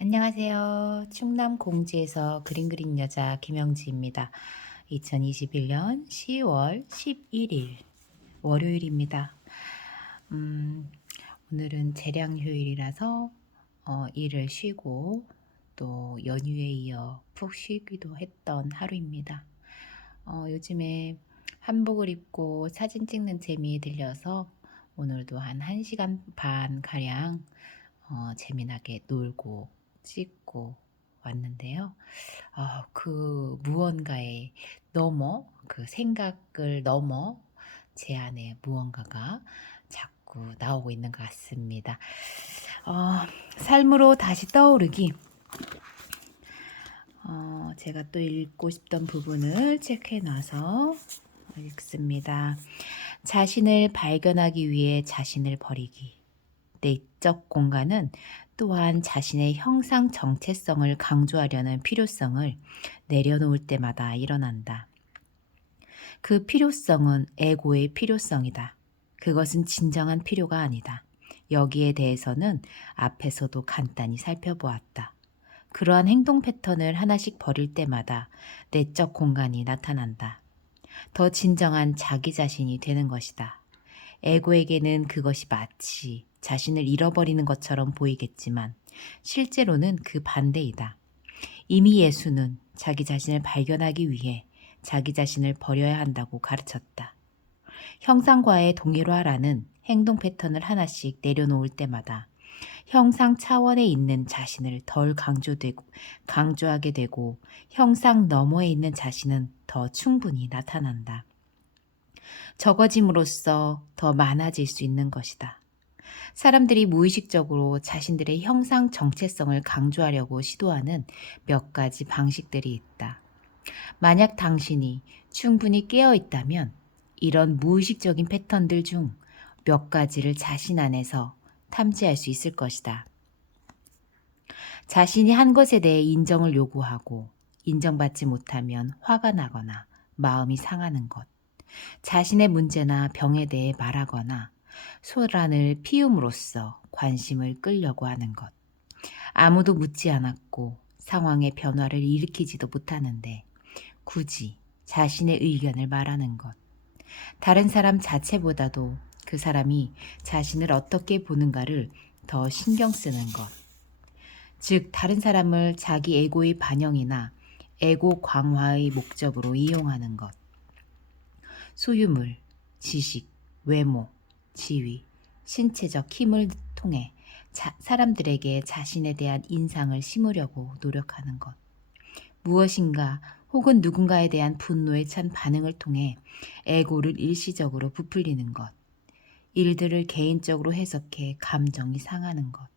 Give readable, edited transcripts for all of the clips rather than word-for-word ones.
안녕하세요. 충남 공주에서 그림 그린 여자 김영지입니다. 2021년 10월 11일 월요일입니다. 음, 오늘은 재량 휴일이라서 일을 쉬고 또 연휴에 이어 푹 쉬기도 했던 하루입니다. 요즘에 한복을 입고 사진 찍는 재미에 들려서 오늘도 한 1시간 반 가량 재미나게 놀고 찍고 왔는데요. 그 무언가에 그 생각을 넘어 제 안에 무언가가 자꾸 나오고 있는 것 같습니다. 삶으로 다시 떠오르기. 제가 또 읽고 싶던 부분을 체크해 놔서 읽습니다. 자신을 발견하기 위해 자신을 버리기. 내적 공간은 또한 자신의 형상 정체성을 강조하려는 필요성을 내려놓을 때마다 일어난다. 그 필요성은 에고의 필요성이다. 그것은 진정한 필요가 아니다. 여기에 대해서는 앞에서도 간단히 살펴보았다. 그러한 행동 패턴을 하나씩 버릴 때마다 내적 공간이 나타난다. 더 진정한 자기 자신이 되는 것이다. 에고에게는 그것이 마치 자신을 잃어버리는 것처럼 보이겠지만 실제로는 그 반대이다. 이미 예수는 자기 자신을 발견하기 위해 자기 자신을 버려야 한다고 가르쳤다. 형상과의 동일화라는 행동 패턴을 하나씩 내려놓을 때마다 형상 차원에 있는 자신을 덜 강조하게 되고 형상 너머에 있는 자신은 더 충분히 나타난다. 적어짐으로써 더 많아질 수 있는 것이다. 사람들이 무의식적으로 자신들의 형상 정체성을 강조하려고 시도하는 몇 가지 방식들이 있다. 만약 당신이 충분히 깨어 있다면 이런 무의식적인 패턴들 중 몇 가지를 자신 안에서 탐지할 수 있을 것이다. 자신이 한 것에 대해 인정을 요구하고 인정받지 못하면 화가 나거나 마음이 상하는 것. 자신의 문제나 병에 대해 말하거나 소란을 피움으로써 관심을 끌려고 하는 것. 아무도 묻지 않았고 상황의 변화를 일으키지도 못하는데 굳이 자신의 의견을 말하는 것. 다른 사람 자체보다도 그 사람이 자신을 어떻게 보는가를 더 신경 쓰는 것. 즉, 다른 사람을 자기 에고의 반영이나 에고 강화의 목적으로 이용하는 것. 소유물, 지식, 외모, 지위, 신체적 힘을 통해 사람들에게 자신에 대한 인상을 심으려고 노력하는 것. 무엇인가 혹은 누군가에 대한 분노에 찬 반응을 통해 에고를 일시적으로 부풀리는 것. 일들을 개인적으로 해석해 감정이 상하는 것.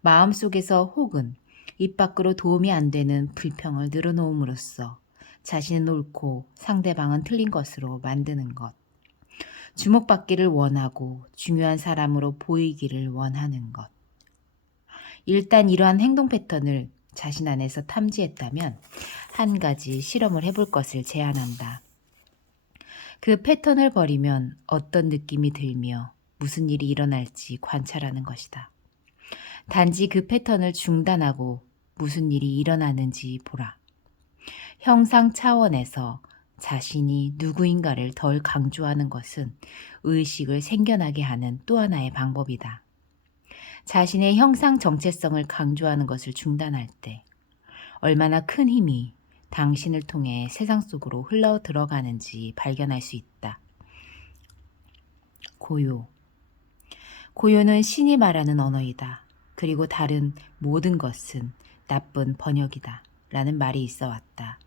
마음속에서 혹은 입 밖으로 도움이 안 되는 불평을 늘어놓음으로써 자신은 옳고 상대방은 틀린 것으로 만드는 것. 주목받기를 원하고 중요한 사람으로 보이기를 원하는 것. 일단 이러한 행동 패턴을 자신 안에서 탐지했다면 한 가지 실험을 해볼 것을 제안한다. 그 패턴을 버리면 어떤 느낌이 들며 무슨 일이 일어날지 관찰하는 것이다. 단지 그 패턴을 중단하고 무슨 일이 일어나는지 보라. 형상 차원에서 자신이 누구인가를 덜 강조하는 것은 의식을 생겨나게 하는 또 하나의 방법이다. 자신의 형상 정체성을 강조하는 것을 중단할 때 얼마나 큰 힘이 당신을 통해 세상 속으로 흘러 들어가는지 발견할 수 있다. 고요. 고요는 신이 말하는 언어이다. 그리고 다른 모든 것은 나쁜 번역이다. 라는 말이 있어 왔다.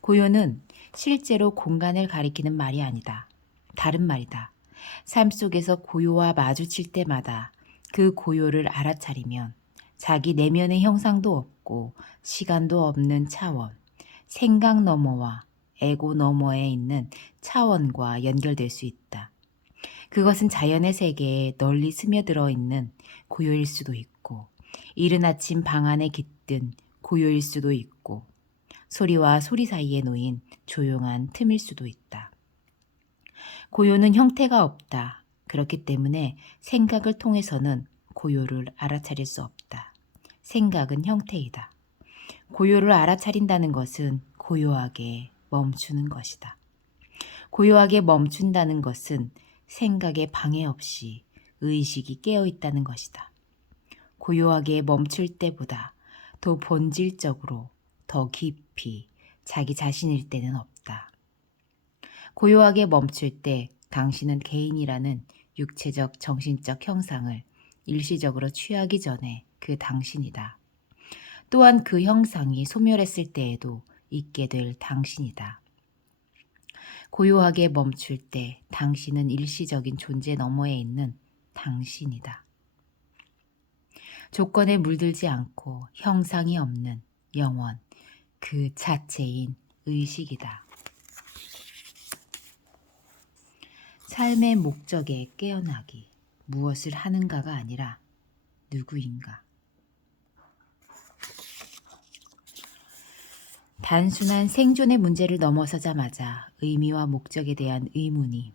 고요는 실제로 공간을 가리키는 말이 아니다. 다른 말이다. 삶 속에서 고요와 마주칠 때마다 그 고요를 알아차리면 자기 내면의 형상도 없고 시간도 없는 차원, 생각 너머와 에고 너머에 있는 차원과 연결될 수 있다. 그것은 자연의 세계에 널리 스며들어 있는 고요일 수도 있고 이른 아침 방 안에 깃든 고요일 수도 있고 소리와 소리 사이에 놓인 조용한 틈일 수도 있다. 고요는 형태가 없다. 그렇기 때문에 생각을 통해서는 고요를 알아차릴 수 없다. 생각은 형태이다. 고요를 알아차린다는 것은 고요하게 멈추는 것이다. 고요하게 멈춘다는 것은 생각에 방해 없이 의식이 깨어 있다는 것이다. 고요하게 멈출 때보다 더 본질적으로 더 깊이 자기 자신일 때는 없다. 고요하게 멈출 때 당신은 개인이라는 육체적 정신적 형상을 일시적으로 취하기 전에 그 당신이다. 또한 그 형상이 소멸했을 때에도 있게 될 당신이다. 고요하게 멈출 때 당신은 일시적인 존재 너머에 있는 당신이다. 조건에 물들지 않고 형상이 없는 영원, 그 자체인 의식이다. 삶의 목적에 깨어나기, 무엇을 하는가가 아니라 누구인가. 단순한 생존의 문제를 넘어서자마자 의미와 목적에 대한 의문이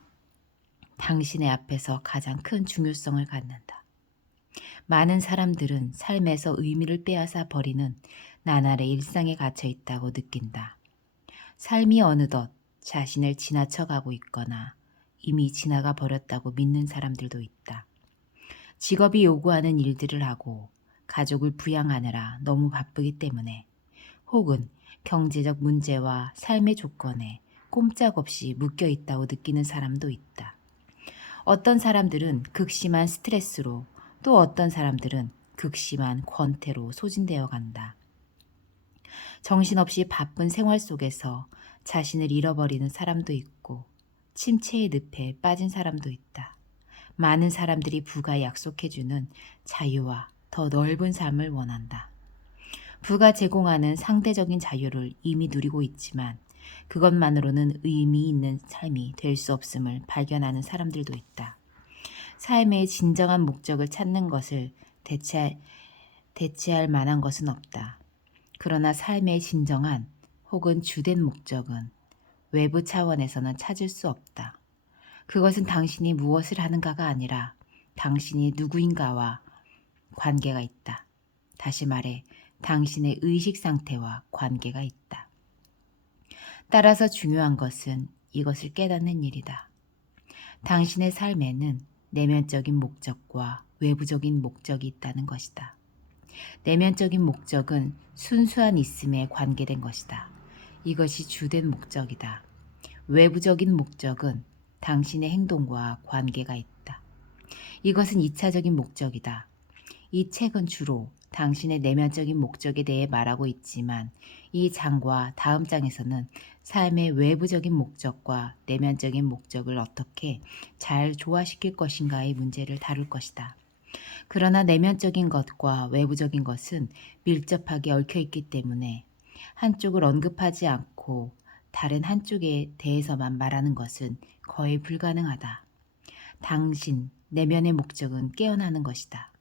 당신의 앞에서 가장 큰 중요성을 갖는다. 많은 사람들은 삶에서 의미를 빼앗아 버리는 나날의 일상에 갇혀 있다고 느낀다. 삶이 어느덧 자신을 지나쳐가고 있거나 이미 지나가 버렸다고 믿는 사람들도 있다. 직업이 요구하는 일들을 하고 가족을 부양하느라 너무 바쁘기 때문에 혹은 경제적 문제와 삶의 조건에 꼼짝없이 묶여 있다고 느끼는 사람도 있다. 어떤 사람들은 극심한 스트레스로 또 어떤 사람들은 극심한 권태로 소진되어 간다. 정신없이 바쁜 생활 속에서 자신을 잃어버리는 사람도 있고 침체의 늪에 빠진 사람도 있다. 많은 사람들이 부가 약속해주는 자유와 더 넓은 삶을 원한다. 부가 제공하는 상대적인 자유를 이미 누리고 있지만 그것만으로는 의미 있는 삶이 될 수 없음을 발견하는 사람들도 있다. 삶의 진정한 목적을 찾는 것을 대체할 만한 것은 없다. 그러나 삶의 진정한 혹은 주된 목적은 외부 차원에서는 찾을 수 없다. 그것은 당신이 무엇을 하는가가 아니라 당신이 누구인가와 관계가 있다. 다시 말해 당신의 의식 상태와 관계가 있다. 따라서 중요한 것은 이것을 깨닫는 일이다. 당신의 삶에는 내면적인 목적과 외부적인 목적이 있다는 것이다. 내면적인 목적은 순수한 있음에 관계된 것이다. 이것이 주된 목적이다. 외부적인 목적은 당신의 행동과 관계가 있다. 이것은 2차적인 목적이다. 이 책은 주로 당신의 내면적인 목적에 대해 말하고 있지만 이 장과 다음 장에서는 삶의 외부적인 목적과 내면적인 목적을 어떻게 잘 조화시킬 것인가의 문제를 다룰 것이다. 그러나 내면적인 것과 외부적인 것은 밀접하게 얽혀 있기 때문에 한쪽을 언급하지 않고 다른 한쪽에 대해서만 말하는 것은 거의 불가능하다. 당신 내면의 목적은 깨어나는 것이다.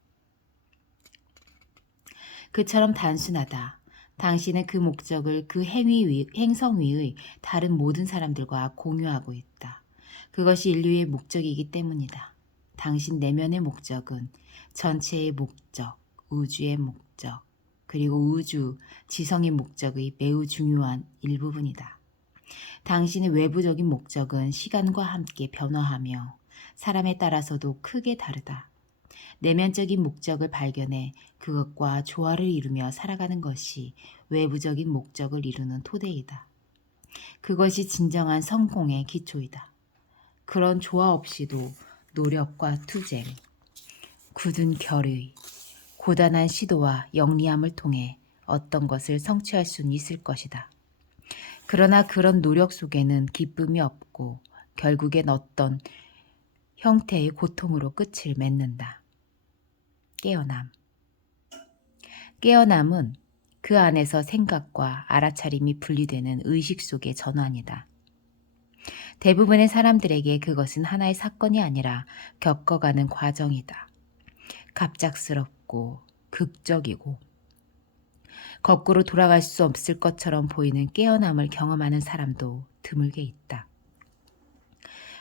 그처럼 단순하다. 당신은 그 목적을 그 행성 위의 다른 모든 사람들과 공유하고 있다. 그것이 인류의 목적이기 때문이다. 당신 내면의 목적은 전체의 목적, 우주의 목적, 그리고 우주, 지성의 목적의 매우 중요한 일부분이다. 당신의 외부적인 목적은 시간과 함께 변화하며 사람에 따라서도 크게 다르다. 내면적인 목적을 발견해 그것과 조화를 이루며 살아가는 것이 외부적인 목적을 이루는 토대이다. 그것이 진정한 성공의 기초이다. 그런 조화 없이도 노력과 투쟁, 굳은 결의, 고단한 시도와 영리함을 통해 어떤 것을 성취할 수는 있을 것이다. 그러나 그런 노력 속에는 기쁨이 없고 결국엔 어떤 형태의 고통으로 끝을 맺는다. 깨어남. 깨어남은 그 안에서 생각과 알아차림이 분리되는 의식 속의 전환이다. 대부분의 사람들에게 그것은 하나의 사건이 아니라 겪어가는 과정이다. 갑작스럽고 극적이고 거꾸로 돌아갈 수 없을 것처럼 보이는 깨어남을 경험하는 사람도 드물게 있다.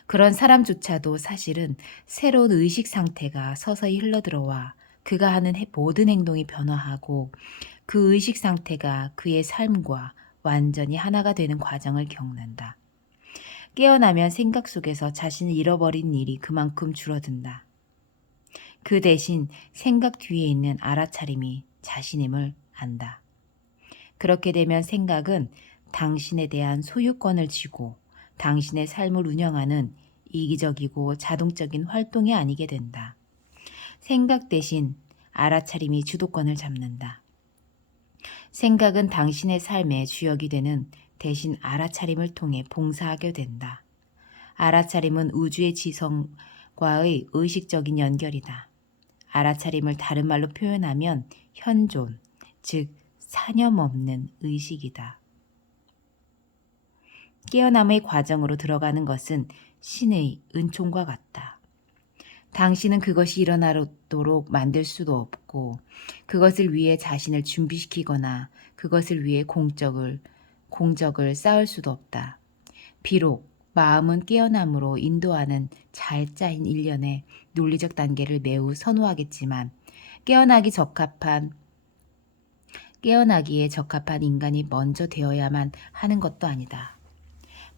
그런 사람조차도 사실은 새로운 의식 상태가 서서히 흘러들어와 그가 하는 모든 행동이 변화하고 그 의식 상태가 그의 삶과 완전히 하나가 되는 과정을 겪는다. 깨어나면 생각 속에서 자신을 잃어버린 일이 그만큼 줄어든다. 그 대신 생각 뒤에 있는 알아차림이 자신임을 안다. 그렇게 되면 생각은 당신에 대한 소유권을 쥐고 당신의 삶을 운영하는 이기적이고 자동적인 활동이 아니게 된다. 생각 대신 알아차림이 주도권을 잡는다. 생각은 당신의 삶의 주역이 되는 대신 알아차림을 통해 봉사하게 된다. 알아차림은 우주의 지성과의 의식적인 연결이다. 알아차림을 다른 말로 표현하면 현존, 즉 사념없는 의식이다. 깨어남의 과정으로 들어가는 것은 신의 은총과 같다. 당신은 그것이 일어나도록 만들 수도 없고 그것을 위해 자신을 준비시키거나 그것을 위해 공적을 쌓을 수도 없다. 비록 마음은 깨어남으로 인도하는 잘 짜인 일련의 논리적 단계를 매우 선호하겠지만 깨어나기에 적합한 인간이 먼저 되어야만 하는 것도 아니다.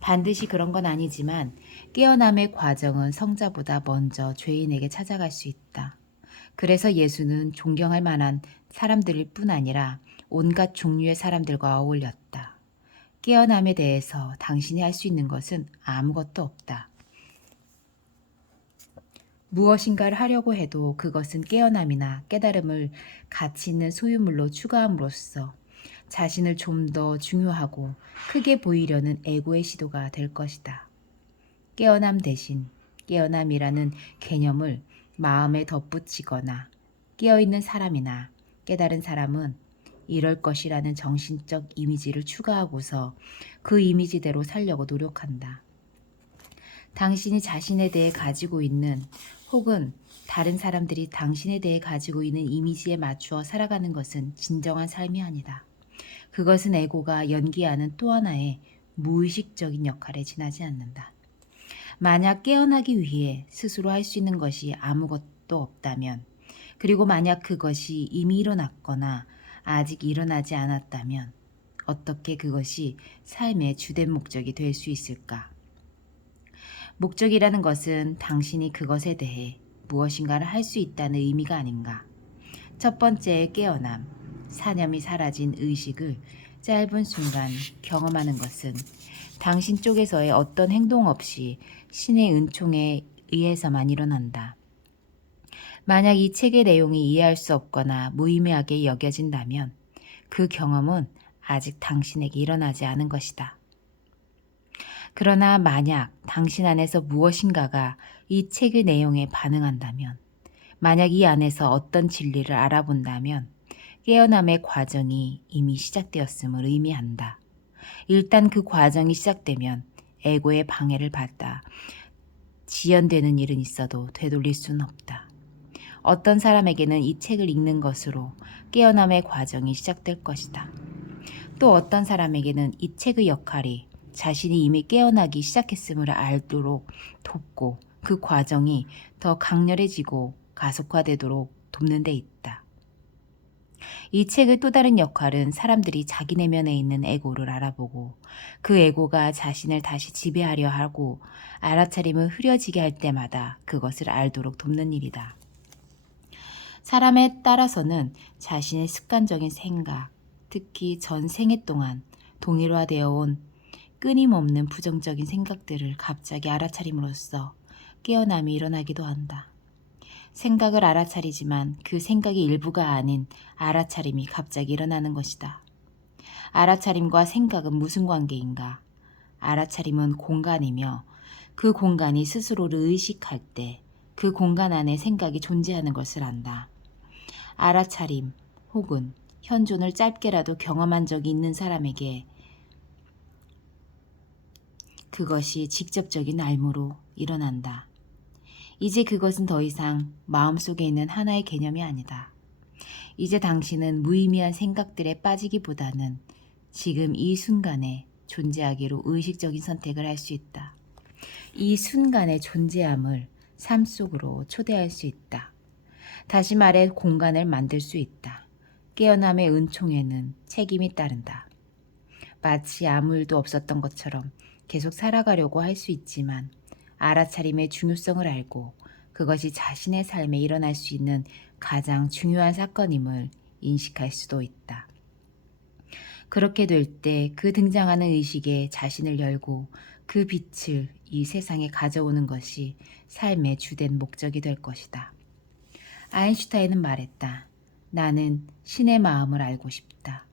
반드시 그런 건 아니지만 깨어남의 과정은 성자보다 먼저 죄인에게 찾아갈 수 있다. 그래서 예수는 존경할 만한 사람들일 뿐 아니라 온갖 종류의 사람들과 어울렸다. 깨어남에 대해서 당신이 할 수 있는 것은 아무것도 없다. 무엇인가를 하려고 해도 그것은 깨어남이나 깨달음을 가치 있는 소유물로 추가함으로써 자신을 좀 더 중요하고 크게 보이려는 에고의 시도가 될 것이다. 깨어남 대신 깨어남이라는 개념을 마음에 덧붙이거나 깨어있는 사람이나 깨달은 사람은 이럴 것이라는 정신적 이미지를 추가하고서 그 이미지대로 살려고 노력한다. 당신이 자신에 대해 가지고 있는 혹은 다른 사람들이 당신에 대해 가지고 있는 이미지에 맞추어 살아가는 것은 진정한 삶이 아니다. 그것은 에고가 연기하는 또 하나의 무의식적인 역할에 지나지 않는다. 만약 깨어나기 위해 스스로 할 수 있는 것이 아무것도 없다면, 그리고 만약 그것이 이미 일어났거나 아직 일어나지 않았다면 어떻게 그것이 삶의 주된 목적이 될 수 있을까? 목적이라는 것은 당신이 그것에 대해 무엇인가를 할 수 있다는 의미가 아닌가? 첫 번째 깨어남, 사념이 사라진 의식을 짧은 순간 경험하는 것은 당신 쪽에서의 어떤 행동 없이 신의 은총에 의해서만 일어난다. 만약 이 책의 내용이 이해할 수 없거나 무의미하게 여겨진다면 그 경험은 아직 당신에게 일어나지 않은 것이다. 그러나 만약 당신 안에서 무엇인가가 이 책의 내용에 반응한다면, 만약 이 안에서 어떤 진리를 알아본다면 깨어남의 과정이 이미 시작되었음을 의미한다. 일단 그 과정이 시작되면 에고의 방해를 받다 지연되는 일은 있어도 되돌릴 수는 없다. 어떤 사람에게는 이 책을 읽는 것으로 깨어남의 과정이 시작될 것이다. 또 어떤 사람에게는 이 책의 역할이 자신이 이미 깨어나기 시작했음을 알도록 돕고 그 과정이 더 강렬해지고 가속화되도록 돕는 데 있다. 이 책의 또 다른 역할은 사람들이 자기 내면에 있는 에고를 알아보고 그 에고가 자신을 다시 지배하려 하고 알아차림을 흐려지게 할 때마다 그것을 알도록 돕는 일이다. 사람에 따라서는 자신의 습관적인 생각, 특히 전 생애 동안 동일화되어 온 끊임없는 부정적인 생각들을 갑자기 알아차림으로써 깨어남이 일어나기도 한다. 생각을 알아차리지만 그 생각의 일부가 아닌 알아차림이 갑자기 일어나는 것이다. 알아차림과 생각은 무슨 관계인가? 알아차림은 공간이며 그 공간이 스스로를 의식할 때 그 공간 안에 생각이 존재하는 것을 안다. 알아차림 혹은 현존을 짧게라도 경험한 적이 있는 사람에게 그것이 직접적인 알무로 일어난다. 이제 그것은 더 이상 마음속에 있는 하나의 개념이 아니다. 이제 당신은 무의미한 생각들에 빠지기보다는 지금 이 순간에 존재하기로 의식적인 선택을 할 수 있다. 이 순간의 존재함을 삶 속으로 초대할 수 있다. 다시 말해 공간을 만들 수 있다. 깨어남의 은총에는 책임이 따른다. 마치 아무 일도 없었던 것처럼 계속 살아가려고 할 수 있지만 알아차림의 중요성을 알고 그것이 자신의 삶에 일어날 수 있는 가장 중요한 사건임을 인식할 수도 있다. 그렇게 될 때 그 등장하는 의식에 자신을 열고 그 빛을 이 세상에 가져오는 것이 삶의 주된 목적이 될 것이다. 아인슈타인은 말했다. 나는 신의 마음을 알고 싶다.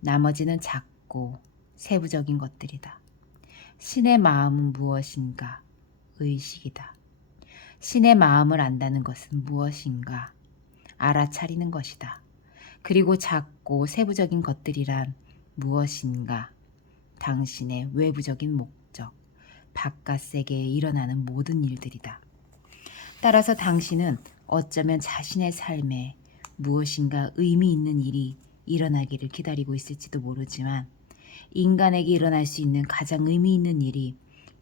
나머지는 작고 세부적인 것들이다. 신의 마음은 무엇인가? 의식이다. 신의 마음을 안다는 것은 무엇인가? 알아차리는 것이다. 그리고 작고 세부적인 것들이란 무엇인가? 당신의 외부적인 목적, 바깥 세계에 일어나는 모든 일들이다. 따라서 당신은 어쩌면 자신의 삶에 무엇인가 의미 있는 일이 일어나기를 기다리고 있을지도 모르지만 인간에게 일어날 수 있는 가장 의미 있는 일이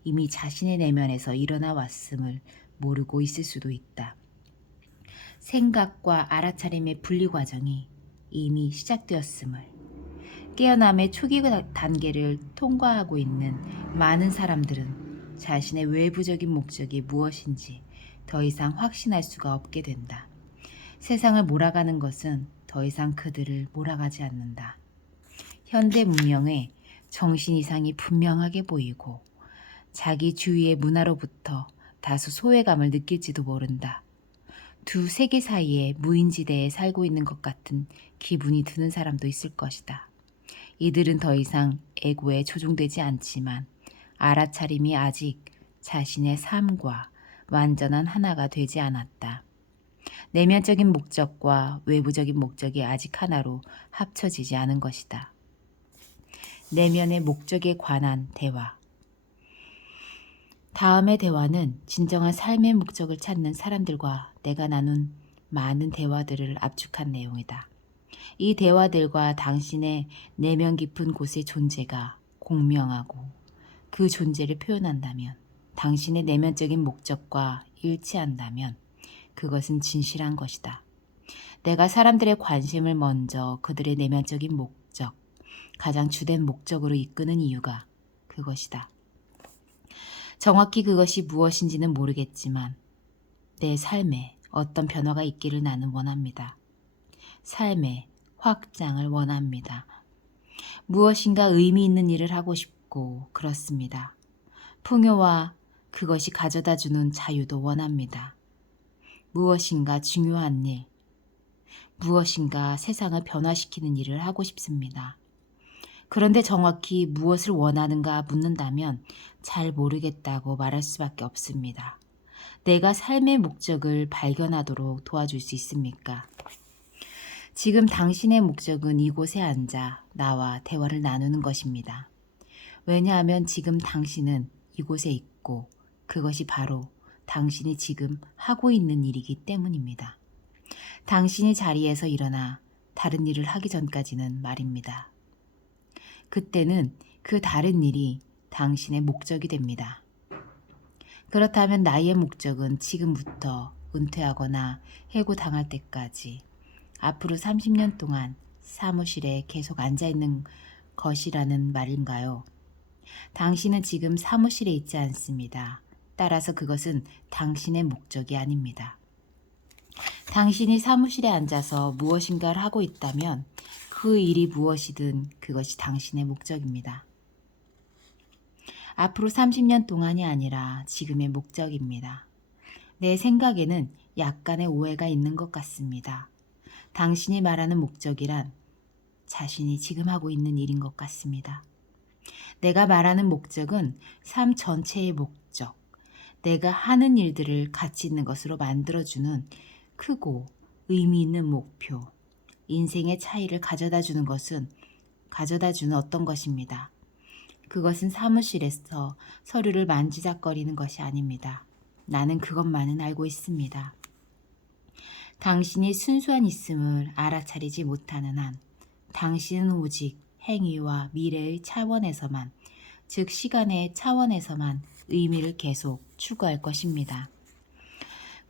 이미 자신의 내면에서 일어나 왔음을 모르고 있을 수도 있다. 생각과 알아차림의 분리 과정이 이미 시작되었음을, 깨어남의 초기 단계를 통과하고 있는 많은 사람들은 자신의 외부적인 목적이 무엇인지 더 이상 확신할 수가 없게 된다. 세상을 몰아가는 것은 더 이상 그들을 몰아가지 않는다. 현대 문명의 정신 이상이 분명하게 보이고 자기 주위의 문화로부터 다소 소외감을 느낄지도 모른다. 두 세계 사이에 무인지대에 살고 있는 것 같은 기분이 드는 사람도 있을 것이다. 이들은 더 이상 에고에 조종되지 않지만 알아차림이 아직 자신의 삶과 완전한 하나가 되지 않았다. 내면적인 목적과 외부적인 목적이 아직 하나로 합쳐지지 않은 것이다. 내면의 목적에 관한 대화. 다음의 대화는 진정한 삶의 목적을 찾는 사람들과 내가 나눈 많은 대화들을 압축한 내용이다. 이 대화들과 당신의 내면 깊은 곳의 존재가 공명하고 그 존재를 표현한다면, 당신의 내면적인 목적과 일치한다면 그것은 진실한 것이다. 내가 사람들의 관심을 먼저 그들의 내면적인 목적, 가장 주된 목적으로 이끄는 이유가 그것이다. 정확히 그것이 무엇인지는 모르겠지만 내 삶에 어떤 변화가 있기를 나는 원합니다. 삶의 확장을 원합니다. 무엇인가 의미 있는 일을 하고 싶고 그렇습니다. 풍요와 그것이 가져다주는 자유도 원합니다. 무엇인가 중요한 일, 무엇인가 세상을 변화시키는 일을 하고 싶습니다. 그런데 정확히 무엇을 원하는가 묻는다면 잘 모르겠다고 말할 수밖에 없습니다. 내가 삶의 목적을 발견하도록 도와줄 수 있습니까? 지금 당신의 목적은 이곳에 앉아 나와 대화를 나누는 것입니다. 왜냐하면 지금 당신은 이곳에 있고 그것이 바로 당신이 지금 하고 있는 일이기 때문입니다. 당신이 자리에서 일어나 다른 일을 하기 전까지는 말입니다. 그때는 그 다른 일이 당신의 목적이 됩니다. 그렇다면 나의 목적은 지금부터 은퇴하거나 해고당할 때까지 앞으로 30년 동안 사무실에 계속 앉아있는 것이라는 말인가요? 당신은 지금 사무실에 있지 않습니다. 따라서 그것은 당신의 목적이 아닙니다. 당신이 사무실에 앉아서 무엇인가를 하고 있다면 그 일이 무엇이든 그것이 당신의 목적입니다. 앞으로 30년 동안이 아니라 지금의 목적입니다. 내 생각에는 약간의 오해가 있는 것 같습니다. 당신이 말하는 목적이란 자신이 지금 하고 있는 일인 것 같습니다. 내가 말하는 목적은 삶 전체의 목적, 내가 하는 일들을 가치 있는 것으로 만들어주는 크고 의미 있는 목표, 인생의 차이를 가져다주는 어떤 것입니다. 그것은 사무실에서 서류를 만지작거리는 것이 아닙니다. 나는 그것만은 알고 있습니다. 당신이 순수한 있음을 알아차리지 못하는 한 당신은 오직 행위와 미래의 차원에서만, 즉 시간의 차원에서만 의미를 계속 추구할 것입니다.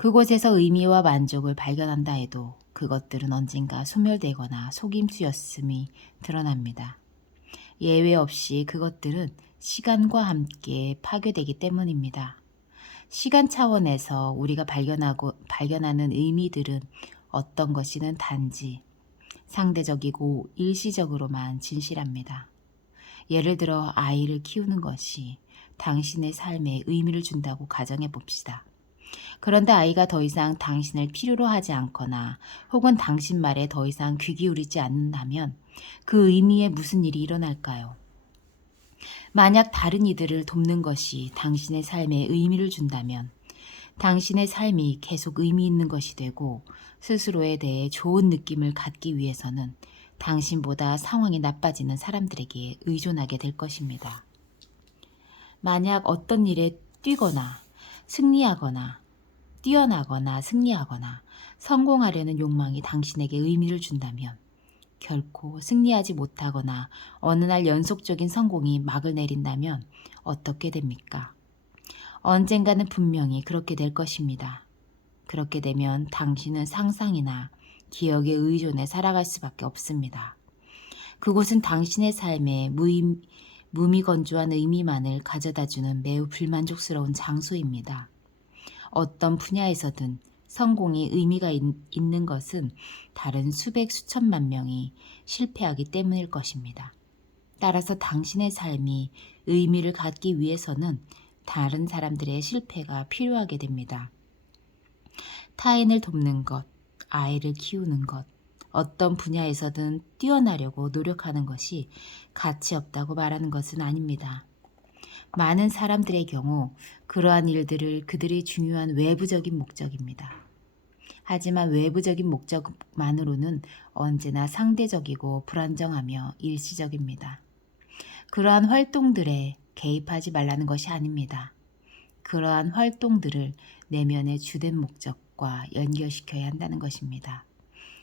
그곳에서 의미와 만족을 발견한다 해도 그것들은 언젠가 소멸되거나 속임수였음이 드러납니다. 예외 없이 그것들은 시간과 함께 파괴되기 때문입니다. 시간 차원에서 우리가 발견하는 의미들은 어떤 것이든 단지 상대적이고 일시적으로만 진실합니다. 예를 들어 아이를 키우는 것이 당신의 삶에 의미를 준다고 가정해 봅시다. 그런데 아이가 더 이상 당신을 필요로 하지 않거나 혹은 당신 말에 더 이상 귀 기울이지 않는다면 그 의미에 무슨 일이 일어날까요? 만약 다른 이들을 돕는 것이 당신의 삶에 의미를 준다면 당신의 삶이 계속 의미 있는 것이 되고 스스로에 대해 좋은 느낌을 갖기 위해서는 당신보다 상황이 나빠지는 사람들에게 의존하게 될 것입니다. 만약 어떤 일에 뛰거나 승리하거나 뛰어나거나 승리하거나 성공하려는 욕망이 당신에게 의미를 준다면 결코 승리하지 못하거나 어느 날 연속적인 성공이 막을 내린다면 어떻게 됩니까? 언젠가는 분명히 그렇게 될 것입니다. 그렇게 되면 당신은 상상이나 기억에 의존해 살아갈 수밖에 없습니다. 그곳은 당신의 삶에 무미건조한 의미만을 가져다주는 매우 불만족스러운 장소입니다. 어떤 분야에서든 성공이 의미가 있는 것은 다른 수백 수천만 명이 실패하기 때문일 것입니다. 따라서 당신의 삶이 의미를 갖기 위해서는 다른 사람들의 실패가 필요하게 됩니다. 타인을 돕는 것, 아이를 키우는 것, 어떤 분야에서든 뛰어나려고 노력하는 것이 가치 없다고 말하는 것은 아닙니다. 많은 사람들의 경우 그러한 일들을 그들의 중요한 외부적인 목적입니다. 하지만 외부적인 목적만으로는 언제나 상대적이고 불안정하며 일시적입니다. 그러한 활동들에 개입하지 말라는 것이 아닙니다. 그러한 활동들을 내면의 주된 목적과 연결시켜야 한다는 것입니다.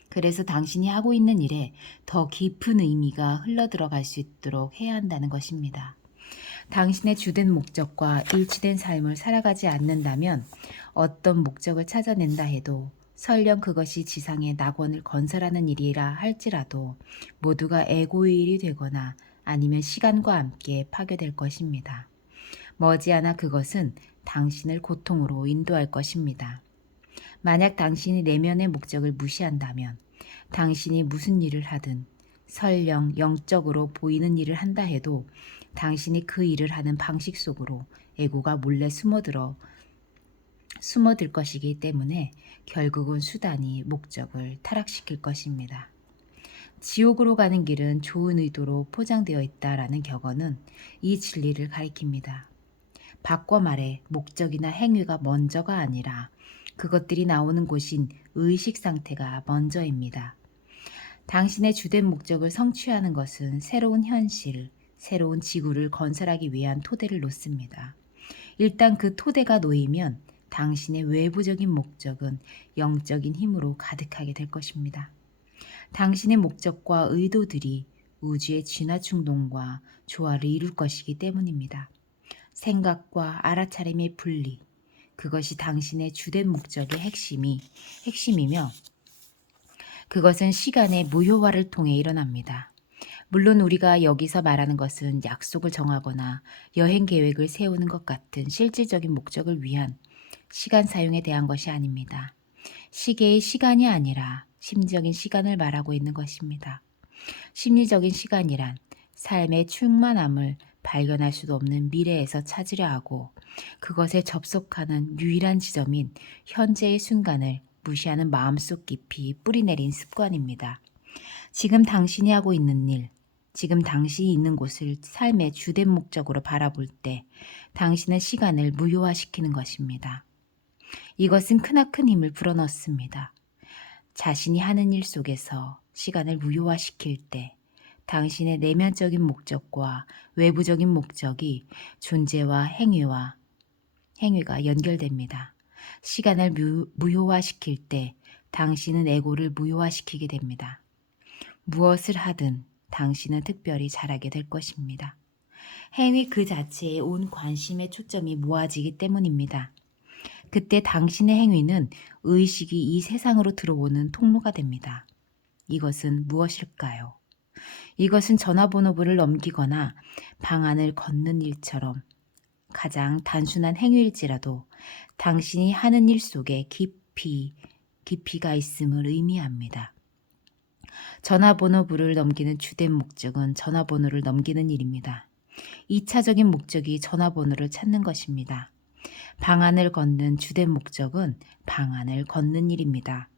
그래서 당신이 하고 있는 일에 더 깊은 의미가 흘러들어갈 수 있도록 해야 한다는 것입니다. 당신의 주된 목적과 일치된 삶을 살아가지 않는다면 어떤 목적을 찾아낸다 해도 설령 그것이 지상에 낙원을 건설하는 일이라 할지라도 모두가 에고의 일이 되거나 아니면 시간과 함께 파괴될 것입니다. 머지않아 그것은 당신을 고통으로 인도할 것입니다. 만약 당신이 내면의 목적을 무시한다면 당신이 무슨 일을 하든 설령 영적으로 보이는 일을 한다 해도 당신이 그 일을 하는 방식 속으로 에고가 몰래 숨어들 것이기 때문에 결국은 수단이 목적을 타락시킬 것입니다. 지옥으로 가는 길은 좋은 의도로 포장되어 있다라는 격언은 이 진리를 가리킵니다. 바꿔 말해 목적이나 행위가 먼저가 아니라 그것들이 나오는 곳인 의식 상태가 먼저입니다. 당신의 주된 목적을 성취하는 것은 새로운 현실, 새로운 지구를 건설하기 위한 토대를 놓습니다. 일단 그 토대가 놓이면 당신의 외부적인 목적은 영적인 힘으로 가득하게 될 것입니다. 당신의 목적과 의도들이 우주의 진화 충동과 조화를 이룰 것이기 때문입니다. 생각과 알아차림의 분리, 그것이 당신의 주된 목적의 핵심이며 그것은 시간의 무효화를 통해 일어납니다. 물론 우리가 여기서 말하는 것은 약속을 정하거나 여행 계획을 세우는 것 같은 실질적인 목적을 위한 시간 사용에 대한 것이 아닙니다. 시계의 시간이 아니라 심적인 시간을 말하고 있는 것입니다. 심리적인 시간이란 삶의 충만함을 발견할 수도 없는 미래에서 찾으려 하고 그것에 접속하는 유일한 지점인 현재의 순간을 무시하는 마음속 깊이 뿌리내린 습관입니다. 지금 당신이 하고 있는 일, 지금 당신이 있는 곳을 삶의 주된 목적으로 바라볼 때 당신은 시간을 무효화시키는 것입니다. 이것은 크나큰 힘을 불어넣습니다. 자신이 하는 일 속에서 시간을 무효화시킬 때 당신의 내면적인 목적과 외부적인 목적이 존재와 행위가 연결됩니다. 시간을 무효화시킬 때 당신은 에고를 무효화시키게 됩니다. 무엇을 하든 당신은 특별히 잘하게 될 것입니다. 행위 그 자체에 온 관심의 초점이 모아지기 때문입니다. 그때 당신의 행위는 의식이 이 세상으로 들어오는 통로가 됩니다. 이것은 무엇일까요? 이것은 전화번호부를 넘기거나 방안을 걷는 일처럼 가장 단순한 행위일지라도 당신이 하는 일 속에 깊이가 있음을 의미합니다. 전화번호부를 넘기는 주된 목적은 전화번호를 넘기는 일입니다. 2차적인 목적이 전화번호를 찾는 것입니다. 방안을 걷는 주된 목적은 방안을 걷는 일입니다.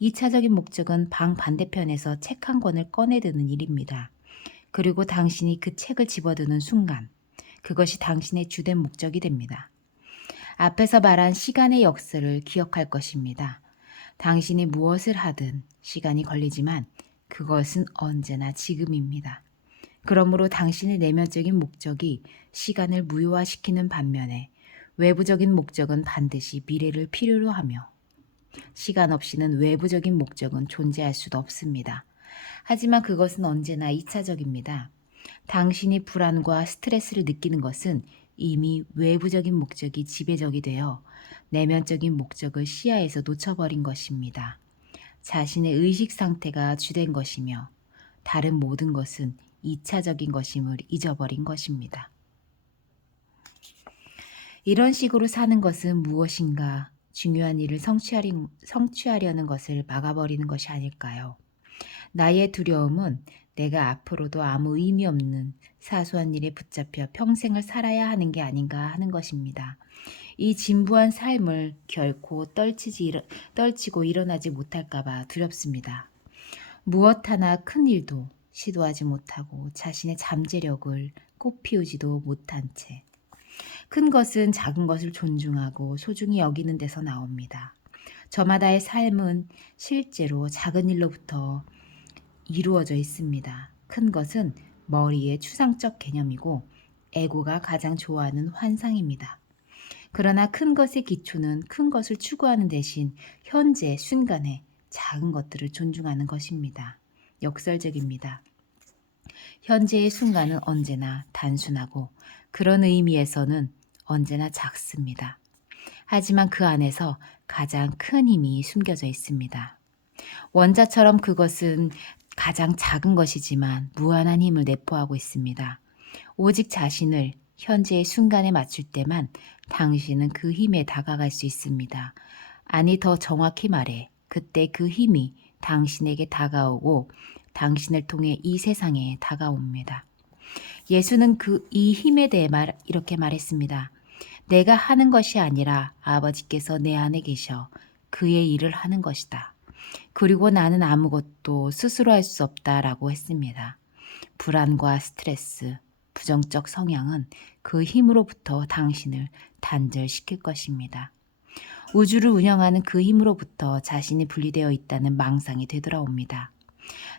2차적인 목적은 방 반대편에서 책 한 권을 꺼내드는 일입니다. 그리고 당신이 그 책을 집어드는 순간 그것이 당신의 주된 목적이 됩니다. 앞에서 말한 시간의 역사를 기억할 것입니다. 당신이 무엇을 하든 시간이 걸리지만 그것은 언제나 지금입니다. 그러므로 당신의 내면적인 목적이 시간을 무효화시키는 반면에 외부적인 목적은 반드시 미래를 필요로 하며 시간 없이는 외부적인 목적은 존재할 수도 없습니다. 하지만 그것은 언제나 2차적입니다. 당신이 불안과 스트레스를 느끼는 것은 이미 외부적인 목적이 지배적이 되어 내면적인 목적을 시야에서 놓쳐버린 것입니다. 자신의 의식 상태가 주된 것이며 다른 모든 것은 2차적인 것임을 잊어버린 것입니다. 이런 식으로 사는 것은 무엇인가 중요한 일을 성취하려는 것을 막아버리는 것이 아닐까요? 나의 두려움은 내가 앞으로도 아무 의미 없는 사소한 일에 붙잡혀 평생을 살아야 하는 게 아닌가 하는 것입니다. 이 진부한 삶을 결코 떨치고 일어나지 못할까봐 두렵습니다. 무엇 하나 큰 일도 시도하지 못하고 자신의 잠재력을 꽃피우지도 못한 채 큰 것은 작은 것을 존중하고 소중히 여기는 데서 나옵니다. 저마다의 삶은 실제로 작은 일로부터 이루어져 있습니다. 큰 것은 머리의 추상적 개념이고 에고가 가장 좋아하는 환상입니다. 그러나 큰 것의 기초는 큰 것을 추구하는 대신 현재 순간에 작은 것들을 존중하는 것입니다. 역설적입니다. 현재의 순간은 언제나 단순하고 그런 의미에서는 언제나 작습니다. 하지만 그 안에서 가장 큰 힘이 숨겨져 있습니다. 원자처럼 그것은 가장 작은 것이지만 무한한 힘을 내포하고 있습니다. 오직 자신을 현재의 순간에 맞출 때만 당신은 그 힘에 다가갈 수 있습니다. 아니, 더 정확히 말해 그때 그 힘이 당신에게 다가오고 당신을 통해 이 세상에 다가옵니다. 예수는 이 힘에 대해 이렇게 말했습니다. 내가 하는 것이 아니라 아버지께서 내 안에 계셔 그의 일을 하는 것이다. 그리고 나는 아무것도 스스로 할 수 없다라고 했습니다. 불안과 스트레스, 부정적 성향은 그 힘으로부터 당신을 단절시킬 것입니다. 우주를 운영하는 그 힘으로부터 자신이 분리되어 있다는 망상이 되돌아옵니다.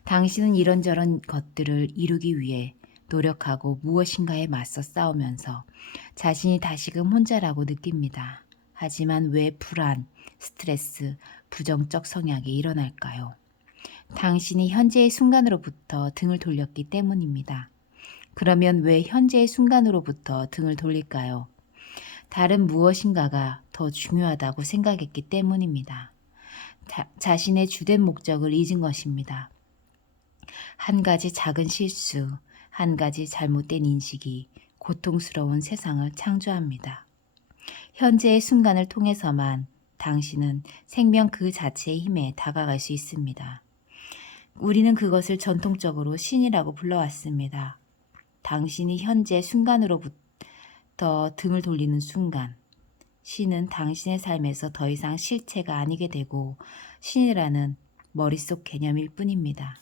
당신은 이런저런 것들을 이루기 위해 노력하고 무엇인가에 맞서 싸우면서 자신이 다시금 혼자라고 느낍니다. 하지만 왜 불안, 스트레스, 부정적 성향이 일어날까요? 당신이 현재의 순간으로부터 등을 돌렸기 때문입니다. 그러면 왜 현재의 순간으로부터 등을 돌릴까요? 다른 무엇인가가 더 중요하다고 생각했기 때문입니다. 자신의 주된 목적을 잊은 것입니다. 한 가지 작은 실수, 한 가지 잘못된 인식이 고통스러운 세상을 창조합니다. 현재의 순간을 통해서만 당신은 생명 그 자체의 힘에 다가갈 수 있습니다. 우리는 그것을 전통적으로 신이라고 불러왔습니다. 당신이 현재 순간으로부터 등을 돌리는 순간, 신은 당신의 삶에서 더 이상 실체가 아니게 되고 신이라는 머릿속 개념일 뿐입니다.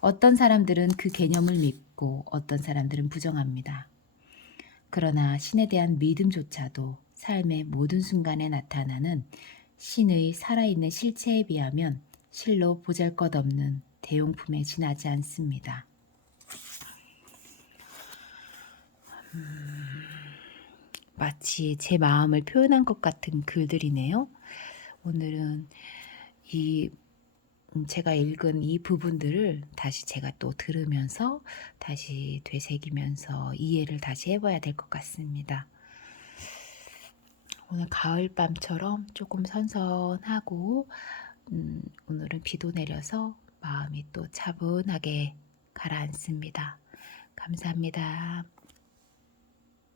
어떤 사람들은 그 개념을 믿고 어떤 사람들은 부정합니다. 그러나 신에 대한 믿음조차도 삶의 모든 순간에 나타나는 신의 살아있는 실체에 비하면 실로 보잘것없는 대용품에 지나지 않습니다. 마치 제 마음을 표현한 것 같은 글들이네요. 오늘은 제가 읽은 이 부분들을 다시 제가 또 들으면서 다시 되새기면서 이해를 다시 해봐야 될 것 같습니다. 오늘 가을밤처럼 조금 선선하고 오늘은 비도 내려서 마음이 또 차분하게 가라앉습니다. 감사합니다.